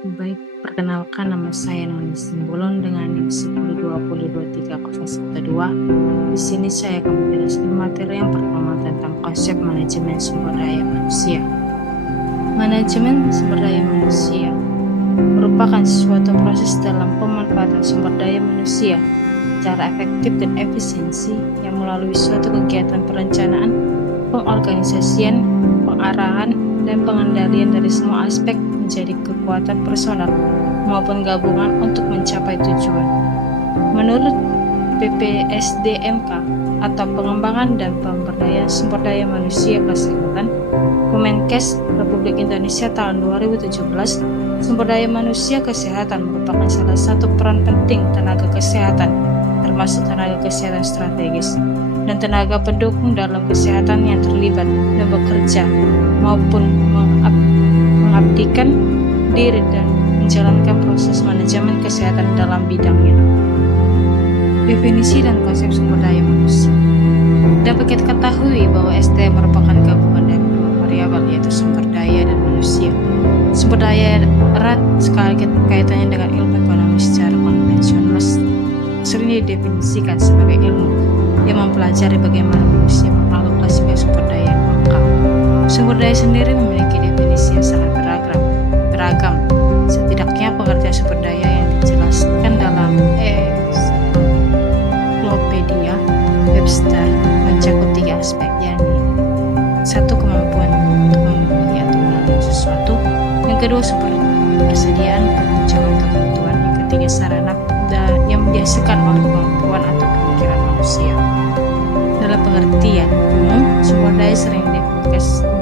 Baik, perkenalkan nama saya Noni Simbolon dengan NIM 1020230112. Di sini saya akan menjelaskan materi yang pertama tentang konsep manajemen sumber daya manusia. Manajemen sumber daya manusia merupakan suatu proses dalam pemanfaatan sumber daya manusia secara efektif dan efisiensi yang melalui suatu kegiatan perencanaan, pengorganisasian, pengarahan, dan pengendalian dari semua aspek menjadi kekuatan personal maupun gabungan untuk mencapai tujuan. Menurut PPSDMK atau Pengembangan dan Pemberdayaan Sumber Daya Manusia Kesehatan Kemenkes Republik Indonesia tahun 2017, sumber daya manusia kesehatan merupakan salah satu peran penting tenaga kesehatan, termasuk tenaga kesehatan strategis dan tenaga pendukung dalam kesehatan yang terlibat dan bekerja maupun mengabdikan diri dan menjalankan proses manajemen kesehatan dalam bidangnya. Definisi dan konsep sumber daya manusia. Dapat kita ketahui bahwa SDM merupakan gabungan dari dua variabel, yaitu sumber daya dan manusia. Sumber daya erat sekali kaitannya dengan ilmu ekonomi secara konvensional, sering didefinisikan sebagai ilmu yang mempelajari bagaimana manusia mengalokasikan sumber daya yang lengkap. Sumber daya sendiri memiliki definisi yang sangat beragam. Setidaknya pengertian sumber daya yang dijelaskan dalam Encyclopedia Webster mencakup 3 aspek, yakni 1. Kemampuan untuk memenuhi atau menangani sesuatu. Yang kedua, sumber persediaan, penunjang atau bantuan. Yang ketiga, sarana yang dihasilkan oleh kemampuan atau pemikiran manusia. Dalam pengertian umum, sumber daya sering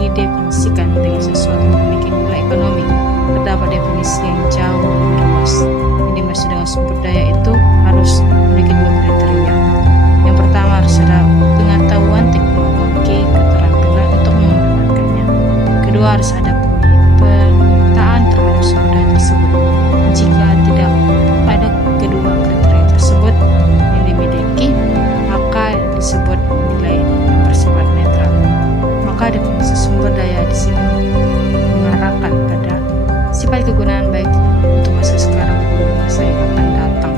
didefinisikan dengan sesuatu yang memiliki nilai ekonomi. Terdapat definisi yang jauh lebih luas. Yang dimaksud dengan sumber daya itu harus memiliki 2 kriteria. Yang pertama, harus ada pengetahuan, teknologi, keterampilan untuk menggunakannya. Kedua, harus ada pemetaan terhadap sumber daya tersebut. Jika tidak ada kedua kriteria tersebut yang dimiliki, maka disebut nilai yang bersifat netral. Maka definisi sumber daya di sini mengarahkan pada sifat kegunaan baik untuk masa sekarang maupun masa yang akan datang.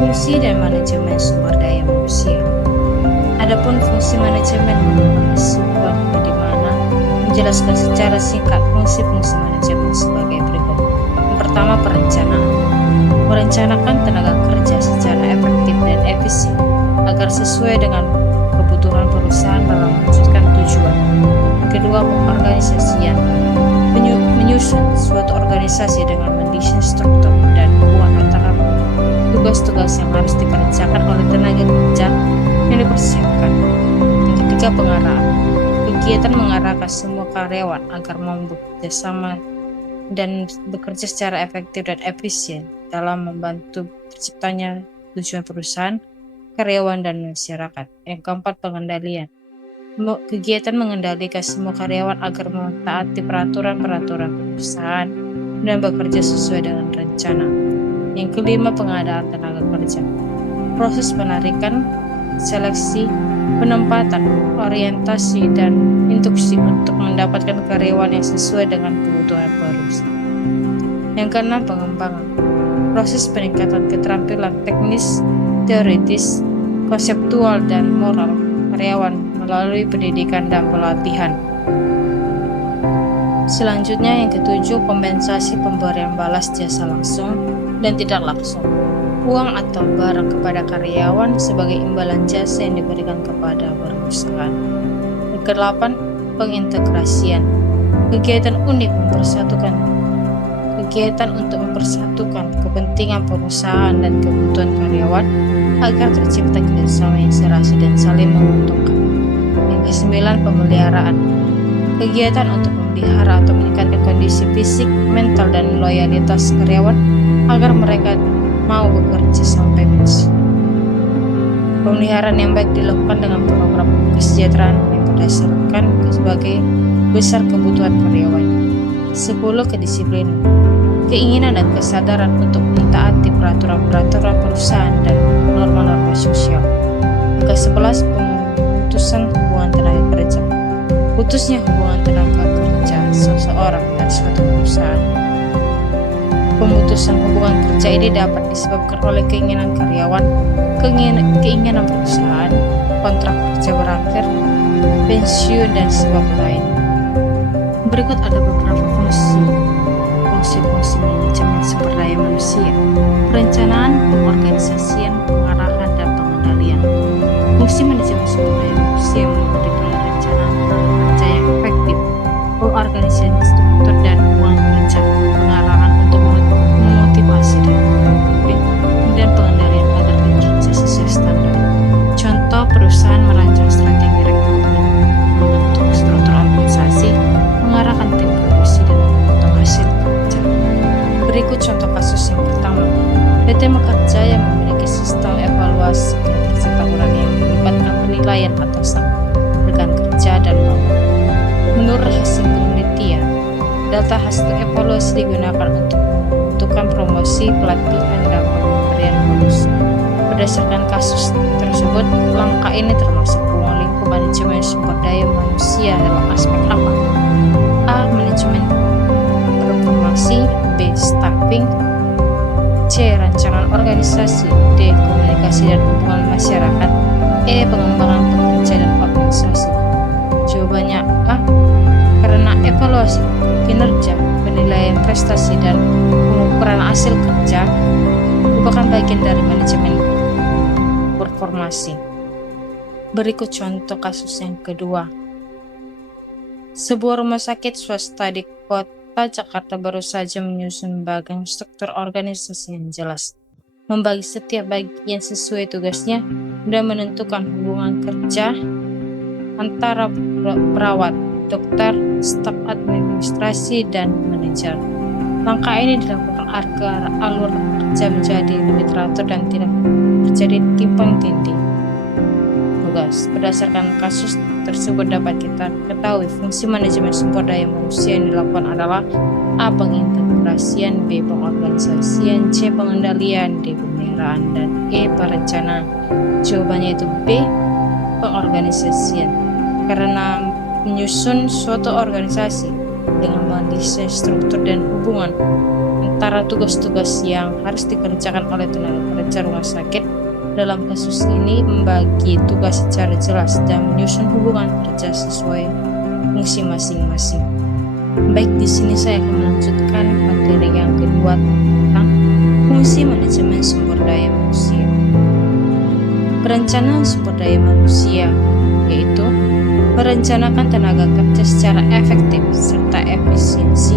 Fungsi dan manajemen sumber daya manusia. Adapun fungsi manajemen merupakan sebuah di mana menjelaskan secara singkat fungsi-fungsi manajemen sebagai berikut. Yang pertama, perencanaan. Merencanakan tenaga kerja secara efektif dan efisien agar sesuai dengan kebutuhan perusahaan dalam mewujudkan tujuan. Kedua, pengorganisasian. Menyusun suatu organisasi dengan mendesain struktur dan hubungan antara tugas-tugas yang harus dikerjakan oleh tenaga kerja yang dipersiapkan. Yang ketiga, pengarahan. Kegiatan mengarahkan semua karyawan agar mau bekerja sama dan bekerja secara efektif dan efisien dalam membantu terciptanya tujuan perusahaan, karyawan, dan masyarakat. Yang keempat, pengendalian. Kegiatan mengendalikan semua karyawan agar mentaati peraturan-peraturan perusahaan dan bekerja sesuai dengan rencana. Yang kelima, pengadaan tenaga kerja. Proses penarikan, seleksi, penempatan, orientasi, dan induksi untuk mendapatkan karyawan yang sesuai dengan kebutuhan perusahaan. Yang keenam, pengembangan. Proses peningkatan keterampilan teknis, teoritis, konseptual, dan moral karyawan melalui pendidikan dan pelatihan. Selanjutnya, yang ketujuh, kompensasi pemberian balas jasa langsung dan tidak langsung, uang atau barang kepada karyawan sebagai imbalan jasa yang diberikan kepada perusahaan. Yang kedelapan, pengintegrasian. Kegiatan untuk mempersatukan kepentingan perusahaan dan kebutuhan karyawan agar tercipta kerjasama yang serasi dan saling menguntungkan. Yang kesembilan, pemeliharaan. Kegiatan untuk memelihara atau meningkatkan kondisi fisik, mental, dan loyalitas karyawan agar mereka mau bekerja sampai pensiun. Pemeliharaan yang baik dilakukan dengan program kesejahteraan yang berdasarkan sebagai besar kebutuhan karyawan. 10. Kedisiplinan. Keinginan dan kesadaran untuk mentaati peraturan-peraturan perusahaan dan norma-norma sosial. Yang ke-11, pemutusan hubungan tenaga kerja. Putusnya hubungan tenaga kerja seseorang dan suatu perusahaan Pemutusan hubungan kerja ini dapat disebabkan oleh keinginan karyawan, keinginan perusahaan, kontrak kerja berakhir, pensiun, dan sebab lain. Berikut ada beberapa fungsi manajemen sumber daya manusia: perencanaan, pengorganisasian, pengarahan, dan pengendalian. Fungsi manajemen sumber daya manusia meliputi perencanaan kerja yang efektif, pengorganisasian struktur dan hubungan kerja, pengarahan untuk memotivasi dan pengendalian agar kinerja sesuai standar. Contoh, perusahaan merancang strategi rekrutmen, membentuk struktur organisasi, mengarahkan tim produksi, dan memotong hasil kerja. Berikut contoh kasus yang pertama. PT Mekarja yang memiliki sistem evaluasi kinerja tahunan yang melibatkan penilaian atasan, rekan kerja, dan bawah. Menurut hasil penelitian, data hasil evaluasi digunakan untuk menentukan promosi, pelatihan, dan pemberian bonus. Berdasarkan kasus tersebut, langkah ini termasuk lingkup manajemen sumber daya manusia dalam aspek apa? A. Manajemen reformasi, B. Staffing, C. Rancangan organisasi, D. Komunikasi dan hubungan masyarakat, E. Pengembangan pekerja dan organisasi. Jawabannya A. Karena evaluasi kinerja, penilaian prestasi, dan pengukuran hasil kerja merupakan bagian dari manajemen reformasi. Berikut contoh kasus yang kedua. Sebuah rumah sakit swasta di kota Jakarta baru saja menyusun bagian struktur organisasi yang jelas, membagi setiap bagian sesuai tugasnya, dan menentukan hubungan kerja antara perawat, dokter, staf administrasi, dan manajer. Langkah ini dilakukan agar alur kerja menjadi lebih teratur dan tidak terjadi timpang tindih tugas. Berdasarkan kasus tersebut dapat kita ketahui fungsi manajemen sumber daya manusia yang dilakukan adalah A. Pengintegrasian, B. Pengorganisasian, C. Pengendalian, D. Pemeliharaan, dan E. Perencanaan. Jawabannya itu B. Pengorganisasian. Karena menyusun suatu organisasi dengan mendesain struktur dan hubungan antara tugas-tugas yang harus dikerjakan oleh tenaga kerja rumah sakit. Dalam kasus ini membagi tugas secara jelas dan menyusun hubungan kerja sesuai fungsi masing-masing. Baik, di sini saya akan melanjutkan materi yang kedua tentang fungsi manajemen sumber daya manusia. Perencanaan sumber daya manusia yaitu merencanakan tenaga kerja secara efektif serta efisiensi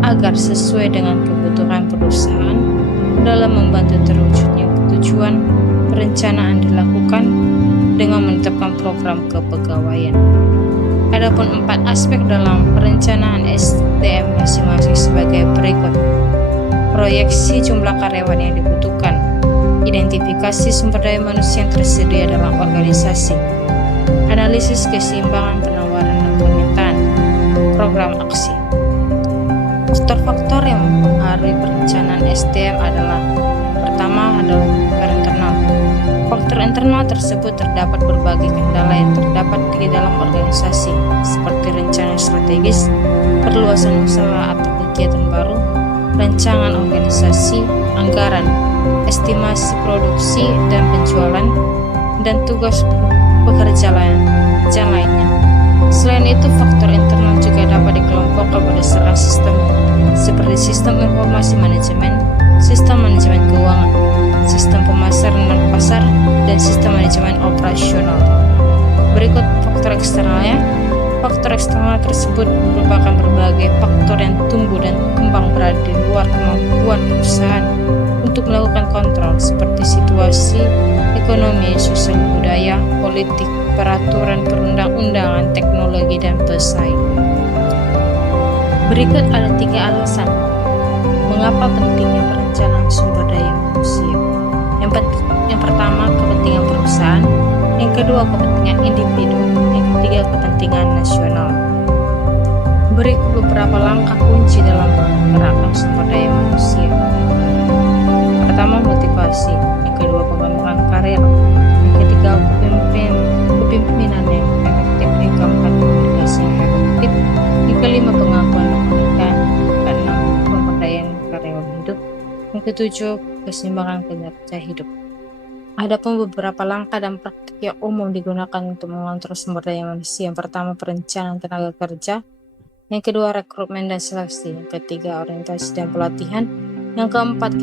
agar sesuai dengan kebutuhan perusahaan. Dalam membantu terwujudnya tujuan, perencanaan dilakukan dengan menetapkan program kepegawaian. Adapun 4 aspek dalam perencanaan SDM masing-masing sebagai berikut: proyeksi jumlah karyawan yang dibutuhkan, identifikasi sumber daya manusia yang tersedia dalam organisasi, analisis keseimbangan penawaran dan permintaan, program aksi. Faktor-faktor yang mempengaruhi perencanaan SDM adalah: pertama adalah faktor internal. Faktor internal tersebut terdapat berbagai kendala yang terdapat di dalam organisasi, seperti rencana strategis, perluasan usaha atau kegiatan baru, rancangan organisasi, anggaran, estimasi produksi dan penjualan, dan tugas pekerja lainnya. Selain itu, faktor internal juga dapat dikelompokkan berdasarkan sistem seperti sistem informasi manajemen, sistem manajemen keuangan, sistem pemasaran dan pasar, dan sistem manajemen operasional. Berikut faktor eksternalnya. Faktor eksternal tersebut merupakan berbagai faktor yang tumbuh dan berkembang berada di luar kemampuan perusahaan untuk melakukan kontrol, seperti situasi ekonomi, sosial, budaya, politik, peraturan perundang-undangan, teknologi, dan pesaing. Berikut ada 3 alasan mengapa pentingnya perencanaan sumber daya manusia. Yang pertama, kepentingan perusahaan. Yang kedua, kepentingan individu. Yang ketiga, kepentingan nasional. Berikut beberapa langkah kunci dalam menggerakkan sumber daya manusia. Pertama, motivasi. Yang kedua, pengembangan karya. Yang ketiga, kepemimpinan yang efektif. Yang keempat, komunikasi yang efektif. Yang kelima, pengakuan dan pendidikan. Keenam, pemberdayaan karyawan. Ketujuh, keseimbangan kinerja hidup. Ada pun beberapa langkah dan praktik yang umum digunakan untuk mengontrol sumber daya manusia. Yang pertama, perencanaan tenaga kerja. Yang kedua, rekrutmen dan seleksi. Yang ketiga, orientasi dan pelatihan. Yang keempat,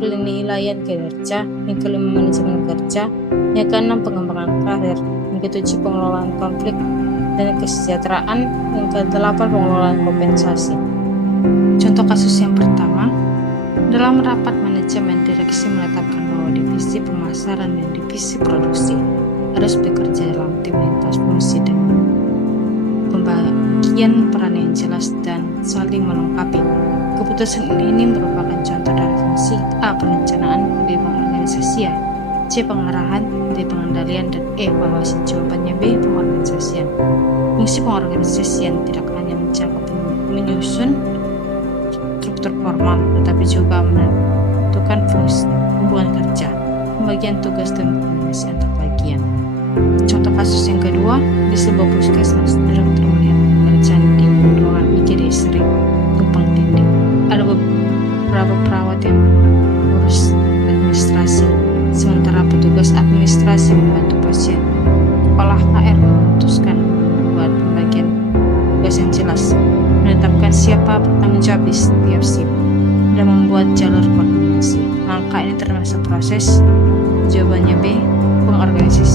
penilaian kinerja. Yang kelima, manajemen kerja. Yang keenam, pengembangan karir. Yang ketujuh, pengelolaan konflik dan kesejahteraan. Yang kedelapan, pengelolaan kompensasi. Contoh kasus yang pertama, dalam rapat manajemen, direksi menetapkan bahwa divisi pemasaran dan divisi produksi harus bekerja dalam tim lintas fungsi dengan pembagian peran yang jelas dan saling melengkapi. Keputusan ini merupakan contoh dari fungsi A. Perencanaan, B. Pengorganisasian, C. Pengarahan, D. Pengendalian, dan E. Evaluasi. Jawabannya B. Pengorganisasian. Fungsi pengorganisasian tidak hanya mencakup menyusun struktur formal, tetapi juga menentukan fungsi hubungan kerja, pembagian tugas, dan koordinasi antar bagian. Contoh kasus yang kedua, di sebuah puskesmas, dokter melihat pekerjaan di ruangan IGD sering tumpang tindih. Ada beberapa perawat yang mengurus administrasi, sementara petugas administrasi membantu pasien. Kepala HR memutuskan membuat pembagian tugas yang jelas, menetapkan siapa bertanggung jawab di setiap shift, dan membuat jalur koordinasi. Langkah ini termasuk proses. Jawabannya B. Pengorganisasian.